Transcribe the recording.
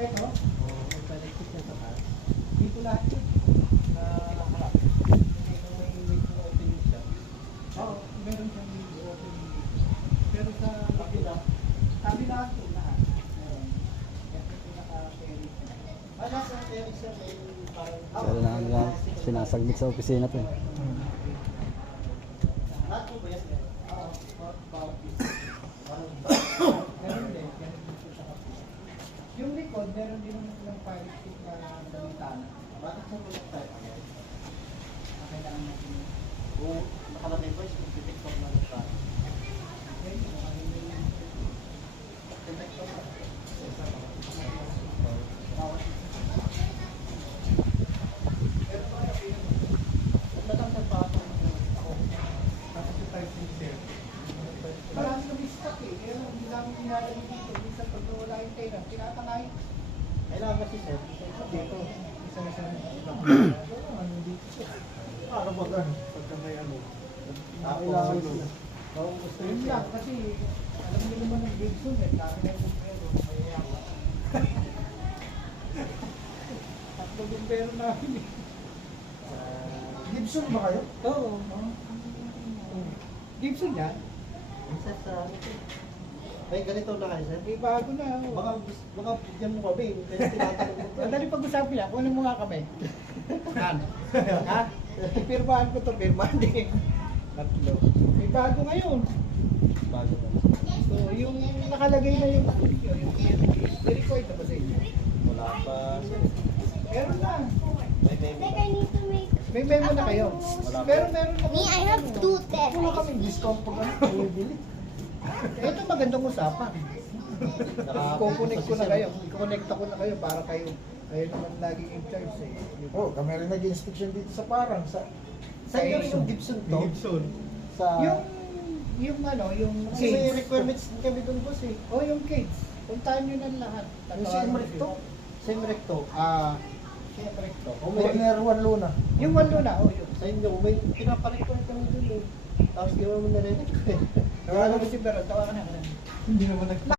Ito? Oo, may palektik na sa taas. Dito lahat yun. Sa harap. May window opening siya. Oo, meron siyang video opening dito. Pero sa kabila ito lahat. Meron. Ito pinaka-ferry. Wala sa Eric sir, may parang... Pero na sinasagmit sa opisina to. Lahat po ba yan? Oo, bawat piece. Meron din. Meron din siya sa kapila. Yung likod, meron din naman silang pirate ship na balitana. Bakit sa bulak tayo? Kailangan natin. Oo, nakalagay ko, detector na lang tayo. Okay, ano yung Detector na. bawat isa. Pero kaya yun. Natanggal pa ako. Tapos yung type ng sir. Marami kami stock eh. Kaya hindi namin nilalagay dito. Minsan pag wala yung tayo, tinatangay. Kailangan kasi sir. Dito. Isa-isa na iba. Ano dito siya? Para ba gan? Pagka may ano. Kailangan Tapos sila. Oo, gusto Yun yun lang, kasi alam niyo naman ng Gibson eh. Dami na yung bumbero. Kaya ako. Tatlo bumbero namin eh. Gibson ba kayo? Oo. Gibson yan? Minsan sa ano to. May ganito na kayo sir. May bago na. oh. Baka bigyan mo kami. Kaya tinatanong mo to. Madali pag-usapan niya, kunin mo nga kami. Kan? Ha? Pirmahan ko to, pirmahan din. Tatlo. May bago ngayon. Bago na. So, yung nakalagay na yung i-record na ba sa inyo? Wala pa. Meron na. May memo Like na. I need to make. May memo na kayo. Pero meron na. Me, I have two tests. Wala kaming discount pag ano, bili. Ito magandang usapan. Kukunik ko na kayo. I-connect ko na kayo para kayo naman laging in charge eh. Oh, kami rin nag-inspection dito sa parang sa Saan yung Gibson to? Gibson. Sa Yung ano, yung Kasi may cage. requirements din kami doon boss eh. O yung cage. Puntahan nyo na lahat. Yung same recto? Same recto. Same recto. O may, Corner 1 Luna. Yung walo na. O yun. sa inyo, may pinaparecord kami doon eh. Tapos di mo naman narinig ko eh. Tawagan mo si Beron. Tawagan na. Hindi naman nag